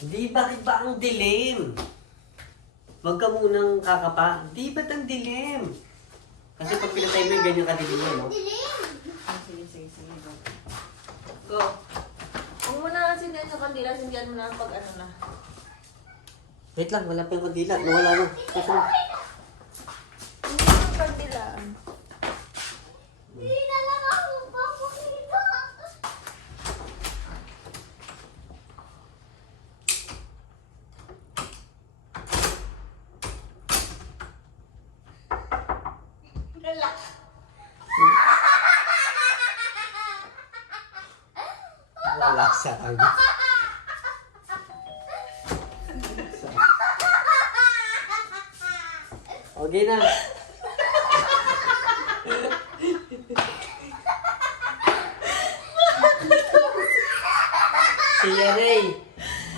Di, bakit ba ang dilim? Huwag ka munang kakapa. Di, ba't ang dilim? Kasi pag pinatay mo yung ganyan kadilim yan, no? Ah, sige, sige, sige. Go. Go. Huwag mo na kasi din sa kandila, sindihan mo na pag ano na. Wait lang, wala pa yung kandila. Nawala na. Kasi, Hindi yung kandila. Wala sa kanya. Okay na. si Ray,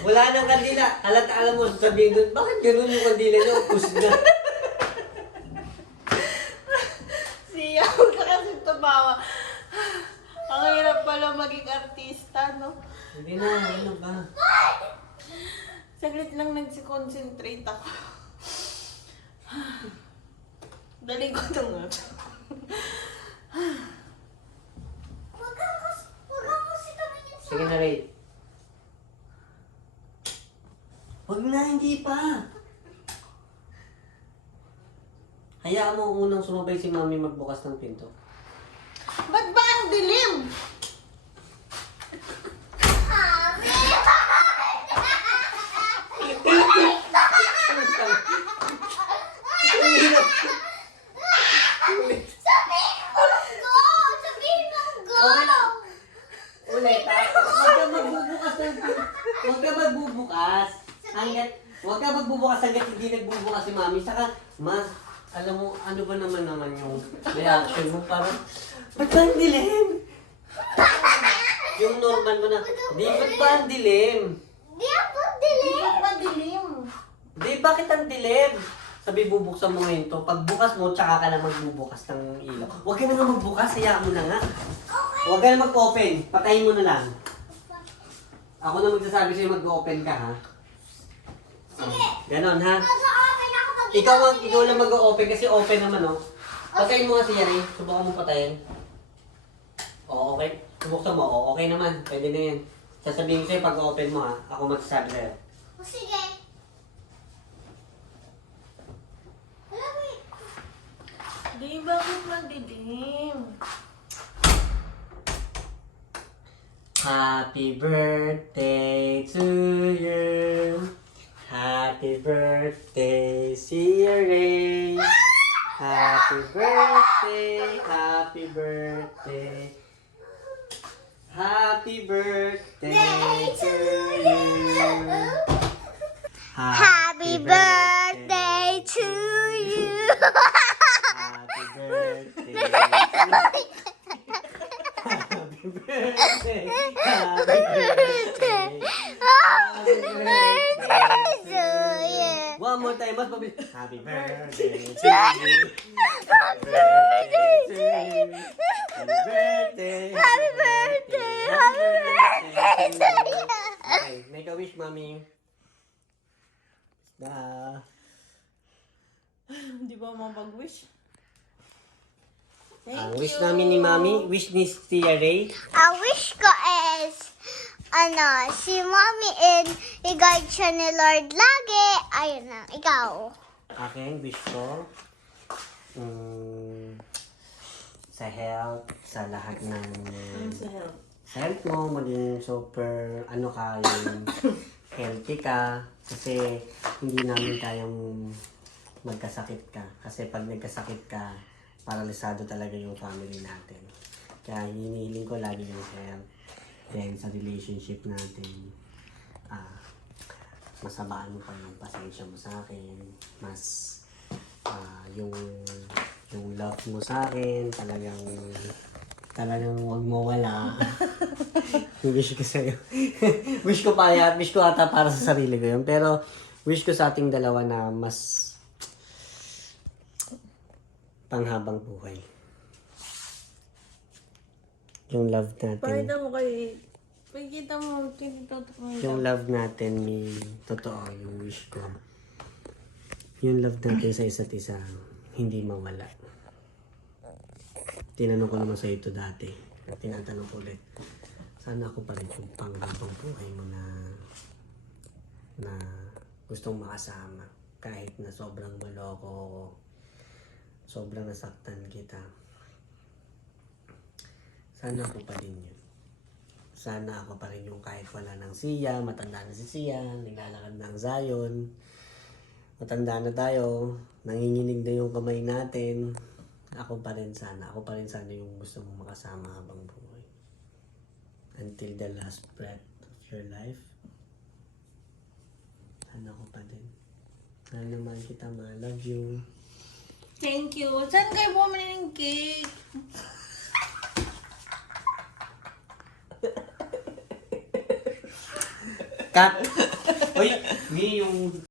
wala nang kandila. Alat alam mo, sabihin doon, bakit gano'n yung kandila niyo? Pus na. Siya, huwag ka kasi tumawa. Ang hirap pala maging artista, no? Hindi na, ano ba? Saglit lang nagsiconcentrate ako. Daling ko ito nga. Sige na, Ray. Huwag na, hindi pa. Hayaan mo unang sumabay si Mami magbukas ng pinto. Ba't ba ang dilim? Okay na. Ulit, ha? Huwag ka magbubukas ng. Huwag ka magbubukas. Hanggat, huwag ka magbubukas hanggat hindi nagbubukas si Mami. Saka, ma, alam mo, ano ba naman naman yung reaction mo? Parang, ba't ba ang dilim? Yung normal mo na, di, ba't ba ang dilim? Ba't ba dilim? Di, bakit ang dilim? Sabi, bubuksan mo ngayon to. Pagbukas mo, tsaka ka na magbubukas ng ilaw. Huwag ka na nga magbukas, hayaan mo na nga. Huwag ka na mag-open. Patayin mo na lang. Ako na magsasabi sa'yo mag-open ka, ha? Sige. Ganon, ha? Ikaw, ang, ikaw lang mag-open kasi open naman, oh. Patayin mo nga si Yari. Subukan mo patayin. Oo, okay. Subuksan mo. Oo, okay naman. Pwede na yan. Sasabihin ko sa'yo pag open mo, ha? Ako magsasabi sa'yo. Di, bakit madilim? Happy birthday to you. Happy birthday, Siri. Happy birthday, happy birthday. Happy birthday birthday. Happy birthday. Happy birthday to you. One more time, mas pabilis. Happy birthday to you. Happy birthday to you. Happy birthday. Happy birthday. Happy birthday to you. Okay, make a wish, mommy. Na. Hindi ba mapag-wish? Thank Ang wish you. namin ni mami, wish ni Tia Ray. Ang wish ko is, ano, si mommy and i-guide siya ni Lord lagi. Ayun na, ikaw. Aking wish ko, mm, sa health, sa lahat ng Ano sa health? sa health mo, maging super, ano ka, yung healthy ka. Kasi hindi namin kayang magkasakit ka. Kasi pag nagkasakit ka, paralisado talaga yung family natin. Kaya hinihiling ko lagi yung health. Then sa relationship natin, ah, masabaan mo pa yung pasensya mo sa akin. Mas ah, yung yung love mo sa akin, talagang talagang wag mo wala. wish ko sa'yo. wish ko pa. Wish ko ata para sa sarili ko yun. Pero wish ko sa ating dalawa na mas panghabang buhay. Yung love natin. Pakita mo kay Pagkita mo, tinitutok mo Yung love natin, may totoo yung wish ko. Yung love natin sa isa't isa, hindi mawala. Tinanong ko naman sa ito dati. At tinatanong ko ulit. Sana ako pa rin yung panghabang buhay mo na na gustong makasama. Kahit na sobrang maloko ako, sobrang nasaktan kita. Sana ako pa rin yun. Sana ako pa rin yung kahit wala ng siya, matanda na si siya, naglalakad ng Zion. Matanda na tayo, nanginginig na yung kamay natin. Ako pa rin sana, ako pa rin sana yung gusto mong makasama habang buhay. Until the last breath of your life. Sana ako pa din. Mahal na kita, ma. Love you. Thank you. Saan kayo bumili ng cake? Cut! Uy, ni yung